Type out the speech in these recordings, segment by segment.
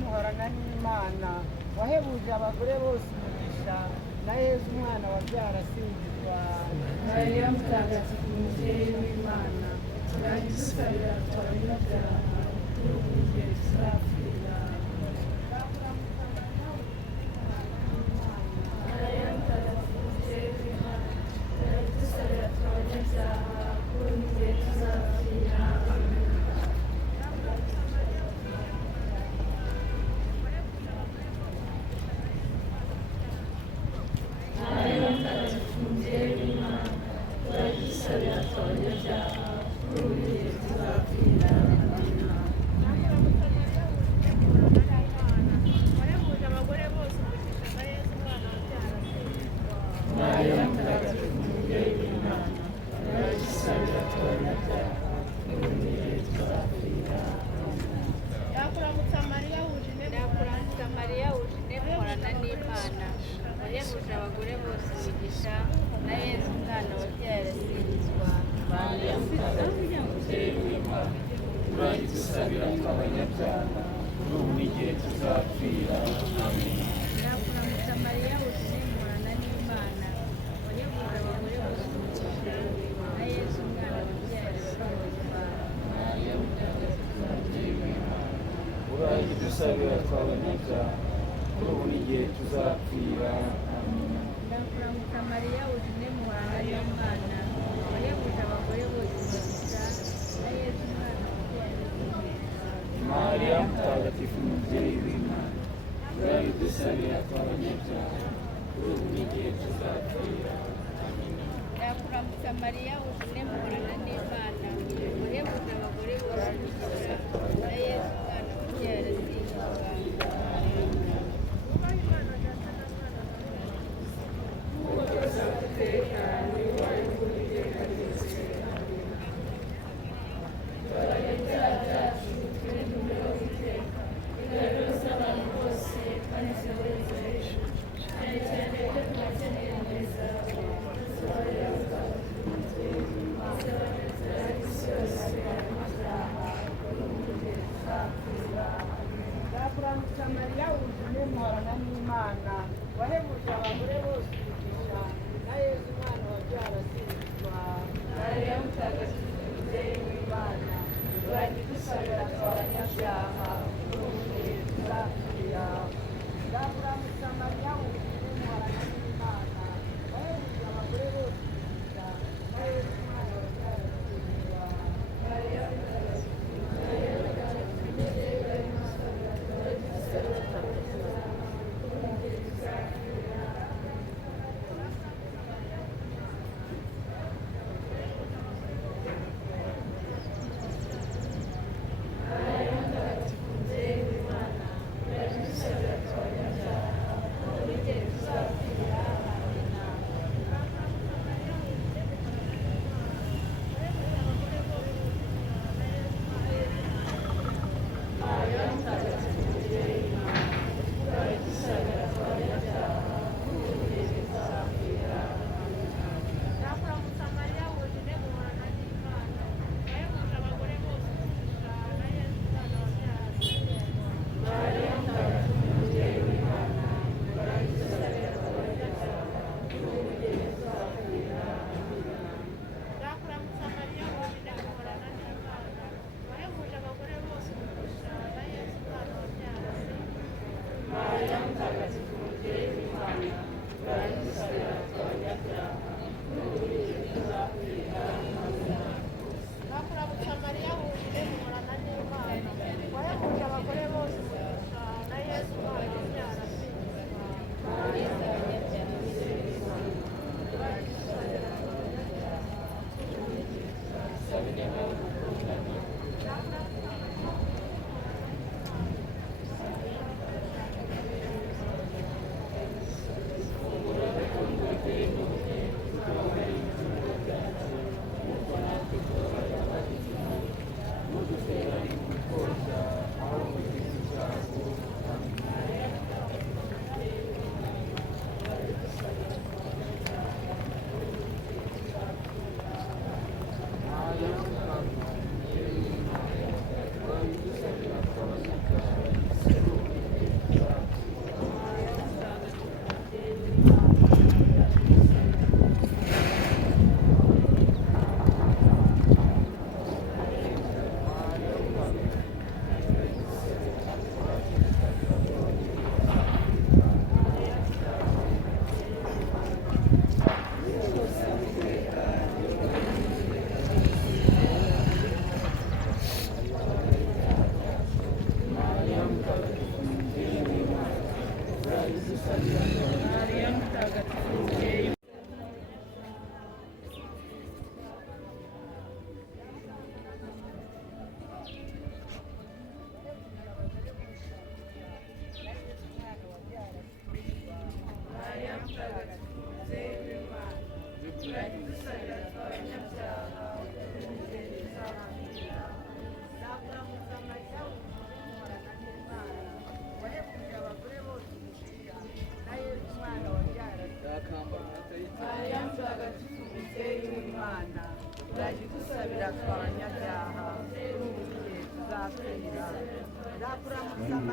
muhorana n'Imana wahebuje abagore bose umugisha na Yezu umwana wabyara asingizwa. Mariya mutagatifu umubyeyi w'Imana uradusabira abanyabyaha kuri ubu n'igihe tuzapfira. Mariya mutagatifu umubyeyi w'Imana uradusabira abanyabyaha kuri ubu n'igihe tuzapfira. wahebuje abagore bose umugisha na Yezu umwana wabyaye arasingizwa. Mariya mutagatifu mubyeyi w'Imana uradusabira tw'abanyabyaha kuri ubu n'igihe tuzapfira. Amen. Ndakuramutsa Mariya wuzuye muhorana n'Imana wahebuje abagore bose umugisha na Yezu umwana wabyaye arasingizwa. Mariya mutagatifu mubyeyi w'Imana uradusabira tw'abanyabyaha kuri ubu n'igihe tuzapfira. Amen. Ndakuramutsa Mariya wuzuye muhorana n'Imana wahebuje abagore bose umugisha na Yezu umwana wabyaye arasingizwa. Mariya mutagatifu mubyeyi w'Imana uradusabira tw'abanyabyaha kuri ubu n'igihe tuzapfira. Amen. Ndakuramutsa Mariya wuzuye muhorana n'Imana wahebuje abagore bose umugisha na Yezu umwana wabyaye arasingizwa. Ndakuramutsa Mariya wuzuye muhorana n'Imana wahebuje abagore bose umugisha na Yezu umwana wabyaye arasingizwa. Mariya mutagatifu mubyeyi w'Imana uradusabira tw'abanyabyaha kuri ubu n'igihe tuzapfira. Ndakuramutsa Mariya wuzuye muhorana n'Imana wahebuje abagore bose umugisha na Yezu umwana wabyaye arasingizwa. Mariya mutagatifu mubyeyi w'Imana Ndakuramutsa Mariya wuzuye muhorana n'Imana wahebuje abagore bose umugisha na Yezu umwana wabyaye arasingizwa. Mariya mutagatifu mubyeyi w'Imana uradusabira tw'abanyabyaha kuri ubu n'igihe tuzapfira. Ndakuramutsa Mariya wuzuye muhorana n'Imana wahebuje abagore bose umugisha na Yezu umwana wabyaye arasingizwa. Mariya mutagatifu mubyeyi w'Imana uradusabira tw'abanyabyaha kuri ubu n'igihe tuzapfira. Ndakuramutsa Mariya wuzuye muhorana n'Imana wahebuje abagore bose umugisha na Yezu umwana wabyaye arasingizwa.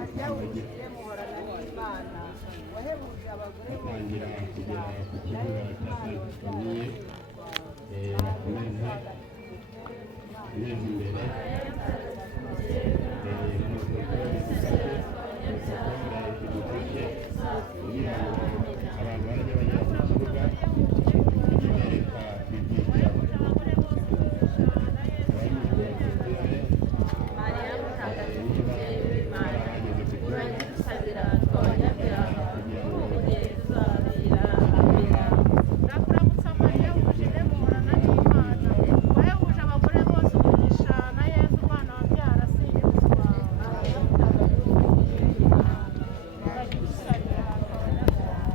mariya wujuje muhorana n'imana wahebuje abagore batangira kugera ku na kibuga yesu cya umwana famiye bakomeza neza imbere idufashe kugira ngo abantu bajye bagera ku kibuga kibereka ibyicaro Mariya mutagatifu mubyeyi w'Imana uragidusabira tw'abanyabyaha ubu n'igihe tuzapfira. Amina. ndakuramutsa mariya wujuje muhorana n'imana wahebuje abagore bose umugisha na yesu umwana wabyara asingizwa. Mariya mutagatifu mubyeyi w'Imana uragidusabira tw'abanyabyaha.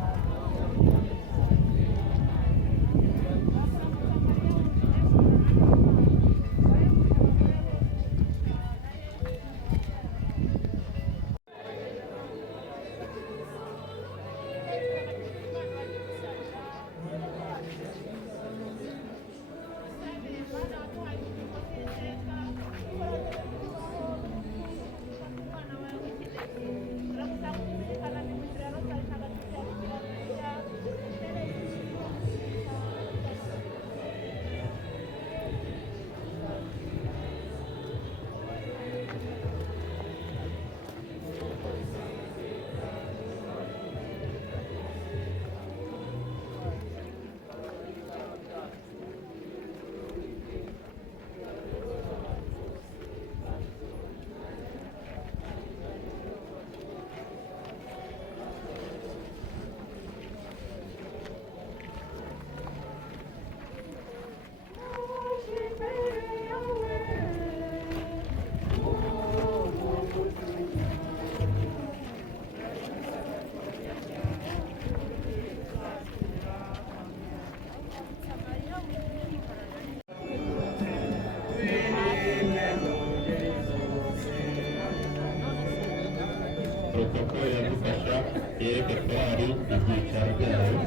protokolo iradufasha yereke twari ibyicaro byayo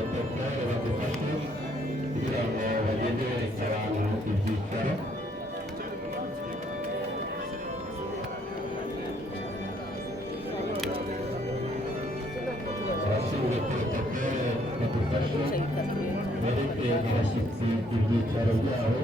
protokolo iradufasha kugira ngo bagende bereka abantu ibyicaro abashinzwe protokole badufashe bereke abashyitsi ibyicaro byabo